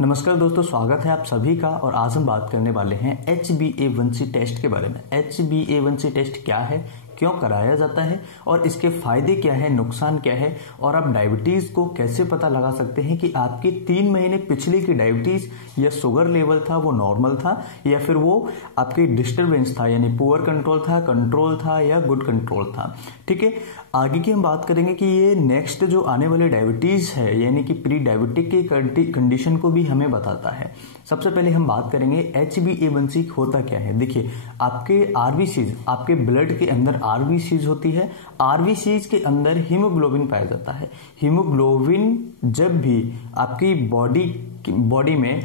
नमस्कार दोस्तों, स्वागत है आप सभी का। और आज हम बात करने वाले हैं HbA1c टेस्ट के बारे में। HbA1c टेस्ट क्या है, क्यों कराया जाता है और इसके फायदे क्या है, नुकसान क्या है, और आप डायबिटीज को कैसे पता लगा सकते हैं कि आपके 3 महीने पिछले की डायबिटीज या शुगर लेवल था वो नॉर्मल था या फिर वो आपकी डिस्टरबेंस था, यानी पुअर कंट्रोल था या गुड कंट्रोल था। ठीक है, आगे की हम बात करेंगे कि ये नेक्स्ट जो आने वाले डायबिटीज है यानी कि प्री डायबिटिक की कंडीशन को भी हमें बताता है। सबसे पहले हम बात करेंगे HbA1c होता क्या है। देखिए, आपके आरबीसीज, आपके ब्लड के अंदर आरबीसीज होती है। आरबीसीज के अंदर हीमोग्लोबिन पाया जाता है। हीमोग्लोबिन जब भी आपकी बॉडी में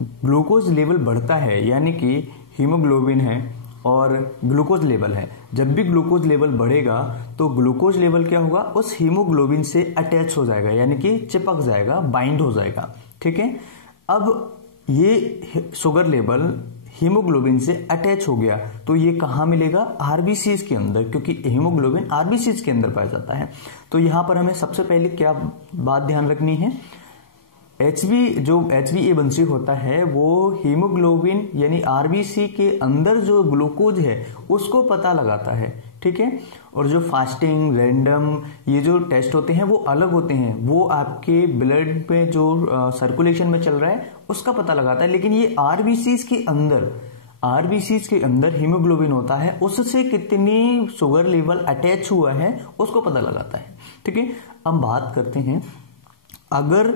ग्लूकोज लेवल बढ़ता है, यानी कि हीमोग्लोबिन है और ग्लूकोज लेवल है, जब भी ग्लूकोज लेवल बढ़ेगा तो ग्लूकोज लेवल क्या होगा, उस हीमोग्लोबिन से अटैच हो जाएगा, यानी कि चिपक जाएगा, बाइंड हो जाएगा। ठीक है, अब ये शुगर लेवल हीमोग्लोबिन से अटैच हो गया तो ये कहाँ मिलेगा, आरबीसीज के अंदर, क्योंकि हीमोग्लोबिन आरबीसीज के अंदर पाया जाता है। तो यहां पर हमें सबसे पहले क्या बात ध्यान रखनी है, HbA1c होता है वो हीमोग्लोबिन यानी आरबीसी के अंदर जो ग्लूकोज है उसको पता लगाता है। ठीक है, और जो फास्टिंग, रैंडम ये जो टेस्ट होते हैं वो अलग होते हैं, वो आपके ब्लड में जो सर्कुलेशन में चल रहा है उसका पता लगाता है। लेकिन ये आरबीसीज के अंदर हीमोग्लोबिन होता है, उससे कितनी शुगर लेवल अटैच हुआ है उसको पता लगाता है। ठीक है, अब बात करते हैं, अगर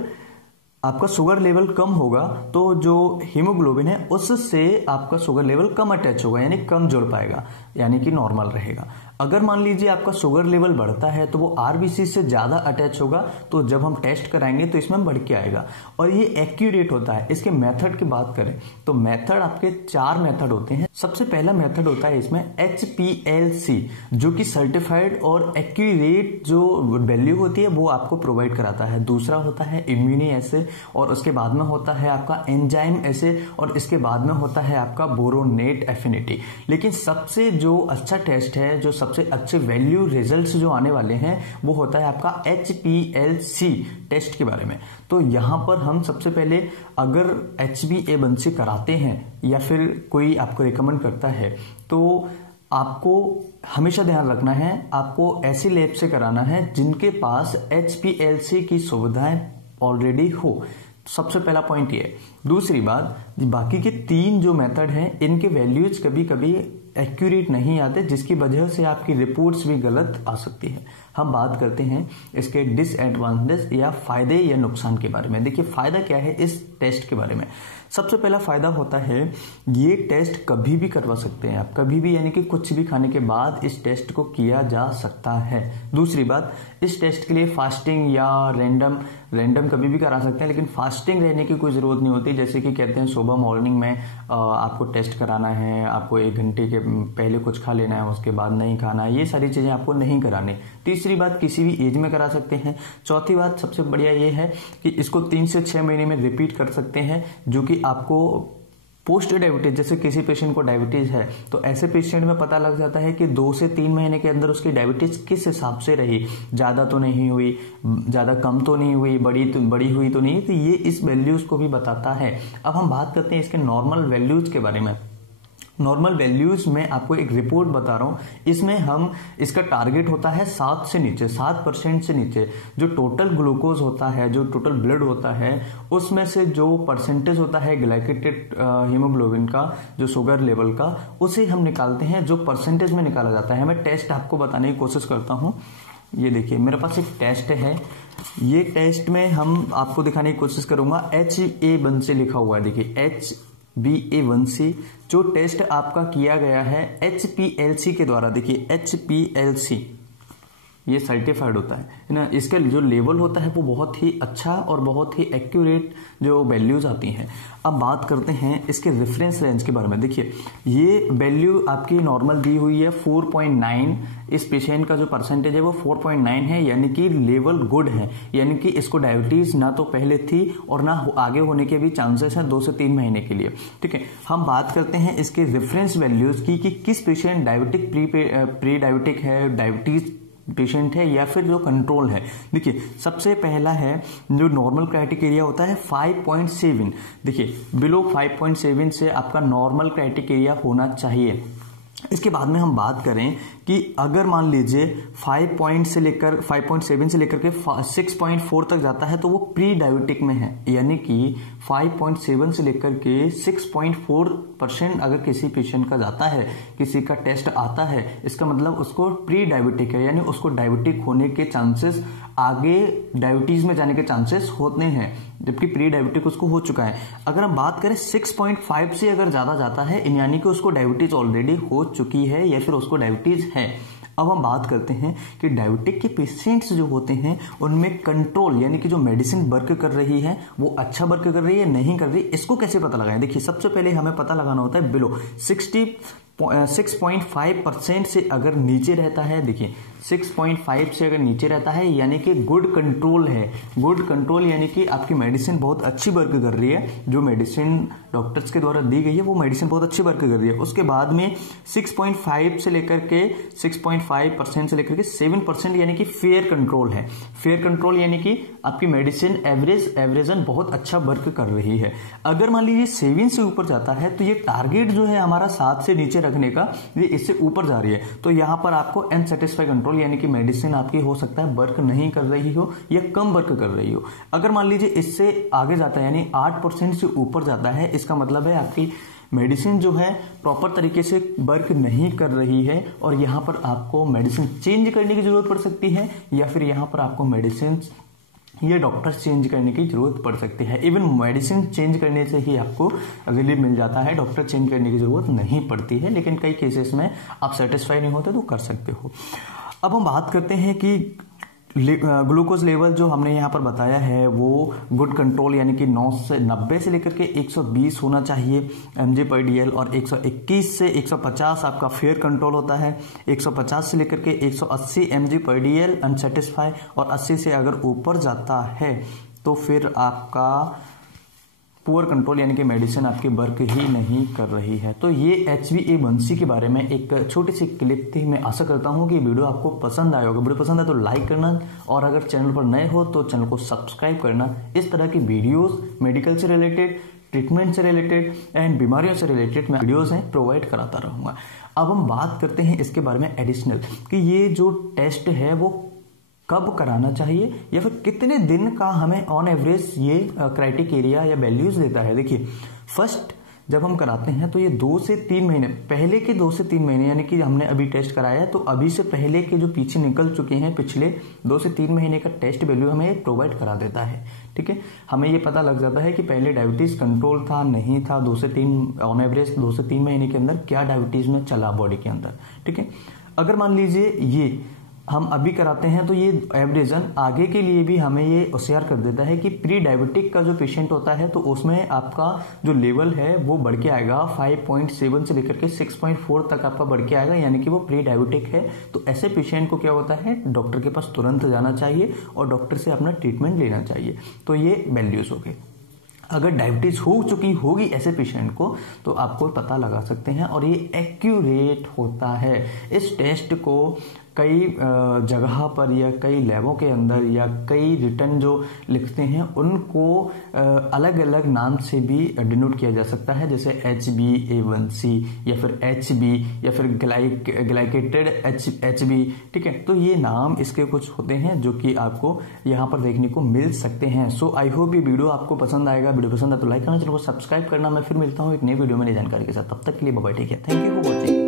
आपका शुगर लेवल कम होगा तो जो हीमोग्लोबिन है उससे आपका शुगर लेवल कम अटैच होगा, यानी कम जुड़ पाएगा, यानी कि नॉर्मल रहेगा। अगर मान लीजिए आपका शुगर लेवल बढ़ता है तो वो आरबीसी से ज्यादा अटैच होगा, तो जब हम टेस्ट कराएंगे तो इसमें बढ़ के आएगा और ये एक्यूरेट होता है। इसके मेथड की बात करें तो मेथड आपके 4 मेथड होते हैं। सबसे पहला मेथड होता है इसमें HPLC, जो कि सर्टिफाइड और एक्यूरेट जो वैल्यू होती है वो आपको प्रोवाइड कराता है। दूसरा होता है इम्यूनी एसे, और उसके बाद में होता है आपका एंजाइम एसे, और इसके बाद में होता है आपका बोरोनेट एफिनिटी। लेकिन सबसे जो अच्छा टेस्ट है, जो सबसे अच्छे वैल्यू रिजल्ट्स जो आने वाले हैं वो होता है आपका HPLC टेस्ट के बारे में। तो यहां पर हम सबसे पहले अगर HbA1c कराते हैं या फिर कोई आपको रिकमेंड करता है तो आपको हमेशा ध्यान रखना है, आपको ऐसी लैब से कराना है जिनके पास HPLC की सुविधाएं ऑलरेडी हो। सबसे पहला पॉइंट ये। दूसरी बात, बाकी के 3 जो मेथड हैं इनके वैल्यूज कभी कभी एक्यूरेट नहीं आते, जिसकी वजह से आपकी रिपोर्ट्स भी गलत आ सकती है। हम बात करते हैं इसके डिसएडवांटेज या फायदे या नुकसान के बारे में। देखिए, फायदा क्या है इस टेस्ट के बारे में। सबसे पहला फायदा होता है ये टेस्ट कभी भी करवा सकते हैं आप, कभी भी, यानी कि कुछ भी खाने के बाद इस टेस्ट को किया जा सकता है। दूसरी बात, इस टेस्ट के लिए फास्टिंग या रैंडम कभी भी करा सकते हैं, लेकिन फास्टिंग रहने की कोई जरूरत नहीं होती। जैसे कि कहते हैं सुबह मॉर्निंग में आपको टेस्ट कराना है, आपको 1 घंटे के पहले कुछ खा लेना है, उसके बाद नहीं खाना है, ये सारी चीजें आपको नहीं करानी। तीसरी बात, किसी भी एज में करा सकते हैं। चौथी बात सबसे बढ़िया ये है कि इसको 3 से 6 महीने में रिपीट कर सकते हैं, जो कि आपको पोस्ट डायबिटीज, जैसे किसी पेशेंट को डायबिटीज है तो ऐसे पेशेंट में पता लग जाता है कि 2 से 3 महीने के अंदर उसकी डायबिटीज किस हिसाब से रही, ज्यादा तो नहीं हुई, ज्यादा कम तो नहीं हुई, बड़ी हुई तो नहीं, तो ये इस वैल्यूज को भी बताता है। अब हम बात करते हैं इसके नॉर्मल वैल्यूज के बारे में। नॉर्मल वैल्यूज में आपको एक रिपोर्ट बता रहा हूं, इसमें हम इसका टारगेट होता है 7 से नीचे, 7% से नीचे जो टोटल ग्लूकोज होता है, जो टोटल ब्लड होता है, उसमें से जो परसेंटेज होता है ग्लाइकेटेड हीमोग्लोबिन का, जो शुगर लेवल का, उसे हम निकालते हैं, जो परसेंटेज में निकाला जाता है। मैं टेस्ट आपको बताने की कोशिश करता हूं। ये देखिए, मेरे पास एक टेस्ट है, ये टेस्ट में हम आपको दिखाने की कोशिश करूंगा। HbA1c लिखा हुआ है, देखिए HbA1c जो टेस्ट आपका किया गया है HPLC के द्वारा। देखिए HPLC ये सर्टिफाइड होता है ना, इसका जो लेवल होता है वो बहुत ही अच्छा और बहुत ही एक्यूरेट जो वैल्यूज आती हैं। अब बात करते हैं इसके रेफरेंस रेंज के बारे में। देखिए, ये वैल्यू आपकी नॉर्मल दी हुई है 4.9, इस पेशेंट का जो परसेंटेज है वो 4.9 है, यानी कि लेवल गुड है, यानी कि इसको डायबिटीज ना तो पहले थी और ना आगे होने के भी चांसेस हैं 2 से 3 महीने के लिए। ठीक है, हम बात करते हैं इसके रेफरेंस वैल्यूज की कि किस पेशेंट डायबिटिक, प्री डायबिटिक है, डायबिटीज पेशेंट है या फिर जो कंट्रोल है। देखिए सबसे पहला है जो नॉर्मल क्राइटेरिया होता है 5.7। देखिए बिलो 5.7 से आपका नॉर्मल क्राइटेरिया होना चाहिए। इसके बाद में हम बात करें कि अगर मान लीजिए 5.7 से लेकर के 6.4 तक जाता है तो वो प्री डायबिटिक में है, यानी कि 5.7 से लेकर के 6.4% अगर किसी पेशेंट का जाता है, किसी का टेस्ट आता है, इसका मतलब उसको प्री डायबिटिक है, यानी उसको डायबिटिक होने के चांसेस, आगे डायबिटीज में जाने के चांसेस होते हैं, जबकि प्री डायबिटिक उसको हो चुका है। अगर हम बात करें 6.5 से अगर ज्यादा जाता है, यानी कि उसको डायबिटीज ऑलरेडी हो चुकी है या फिर उसको डायबिटीज है। अब हम बात करते हैं कि डायबिटिक के पेशेंट्स जो होते हैं उनमें कंट्रोल यानी कि जो मेडिसिन वर्क कर रही है वो अच्छा वर्क कर रही है नहीं कर रही, इसको कैसे पता लगाएं। देखिए सबसे पहले हमें पता लगाना होता है बिलो 6.5% से अगर नीचे रहता है, देखिए 6.5 से अगर नीचे रहता है यानी कि गुड कंट्रोल है। गुड कंट्रोल यानी कि आपकी मेडिसिन बहुत अच्छी वर्क कर रही है, जो मेडिसिन डॉक्टर्स के द्वारा दी गई है वो मेडिसिन बहुत अच्छी वर्क कर रही है। उसके बाद में 6.5 से लेकर के 6.5% से लेकर के 7% यानी कि फेयर कंट्रोल है। फेयर कंट्रोल यानी कि आपकी मेडिसिन एवरेजन बहुत अच्छा वर्क कर रही है। अगर मान लीजिए 7 से ऊपर जाता है तो ये टारगेट जो है हमारा 7 से नीचे रखने का, ये इससे ऊपर जा रही है, तो यहां पर आपको अनसैटिस्फाइड कंट्रोल यानी कि मेडिसिन आपकी हो सकता है वर्क नहीं कर रही हो या कम वर्क कर रही हो। अगर मान लीजिए इससे आगे जाता है यानी 8% से ऊपर जाता है, इसका मतलब है आपकी मेडिसिन जो है प्रॉपर तरीके से वर्क नहीं कर रही है और यहां पर आपको मेडिसिन चेंज करने की जरूरत पड़ सकती है या फिर यहां पर आपको मेडिसिन ये डॉक्टर चेंज करने की जरूरत पड़ सकती है। इवन मेडिसिन चेंज करने से ही आपको रिलीफ मिल जाता है, डॉक्टर चेंज करने की जरूरत नहीं पड़ती है, लेकिन कई केसेस में आप सेटिस्फाई नहीं होते तो कर सकते हो। अब हम बात करते हैं कि ग्लूकोज लेवल जो हमने यहाँ पर बताया है वो गुड कंट्रोल यानी कि 90 से लेकर के 120 होना चाहिए mg/dl और 121 से 150 आपका फेयर कंट्रोल होता है। 150 से लेकर के 180 mg/dl अनसेटिस्फाई और 80 से अगर ऊपर जाता है तो फिर आपका पुअर कंट्रोल यानी कि मेडिसिन आपकी वर्क ही नहीं कर रही है। तो ये HbA1c के बारे में एक छोटी सी क्लिप थी। मैं आशा करता हूँ कि वीडियो आपको पसंद आया होगा। वीडियो पसंद है तो लाइक करना और अगर चैनल पर नए हो तो चैनल को सब्सक्राइब करना। इस तरह की वीडियोस मेडिकल से रिलेटेड, ट्रीटमेंट से रिलेटेड एंड बीमारियों से रिलेटेड मैं वीडियोस हैं प्रोवाइड कराता रहूँगा। अब हम बात करते हैं इसके बारे में एडिशनल कि ये जो टेस्ट है वो कब कराना चाहिए या फिर कितने दिन का हमें ऑन एवरेज ये क्राइटेरिया या वैल्यूज देता है। देखिए फर्स्ट जब हम कराते हैं तो ये 2 से 3 महीने पहले के 2 से 3 महीने यानी कि हमने अभी टेस्ट कराया है तो अभी से पहले के जो पीछे निकल चुके हैं पिछले 2 से 3 महीने का टेस्ट वैल्यू हमें प्रोवाइड करा देता है। ठीक है, हमें ये पता लग जाता है कि पहले डायबिटीज कंट्रोल था नहीं था, 2 से 3 ऑन एवरेज 2 से 3 महीने के अंदर क्या डायबिटीज में चला बॉडी के अंदर। ठीक है, अगर मान लीजिए ये हम अभी कराते हैं तो ये एवरेजन आगे के लिए भी हमें ये होशियार कर देता है कि प्री डायबिटिक का जो पेशेंट होता है तो उसमें आपका जो लेवल है वो बढ़ के आएगा 5.7 से लेकर के 6.4 तक आपका बढ़ के आएगा, यानी कि वो प्री डायबिटिक है। तो ऐसे पेशेंट को क्या होता है, डॉक्टर के पास तुरंत जाना चाहिए और डॉक्टर से अपना ट्रीटमेंट लेना चाहिए। तो ये वैल्यूज हो गए। अगर डायबिटीज हो चुकी होगी ऐसे पेशेंट को तो आपको पता लगा सकते हैं और ये एक्यूरेट होता है। इस टेस्ट को कई जगह पर या कई लैबों के अंदर या कई रिटर्न जो लिखते हैं उनको अलग अलग नाम से भी डिनोट किया जा सकता है, जैसे HbA1c या फिर HB या फिर ग्लाइकेटेड HB। ठीक है, तो ये नाम इसके कुछ होते हैं जो कि आपको यहाँ पर देखने को मिल सकते हैं। सो आई होप ये वीडियो आपको पसंद आएगा। वीडियो पसंद है तो लाइक करना, चैनल को सब्सक्राइब करना। मैं फिर मिलता हूँ एक नई वीडियो में नई जानकारी के साथ। तब तक के लिए बाय बाय, ठीक है, थैंक यू फॉर वॉचिंग।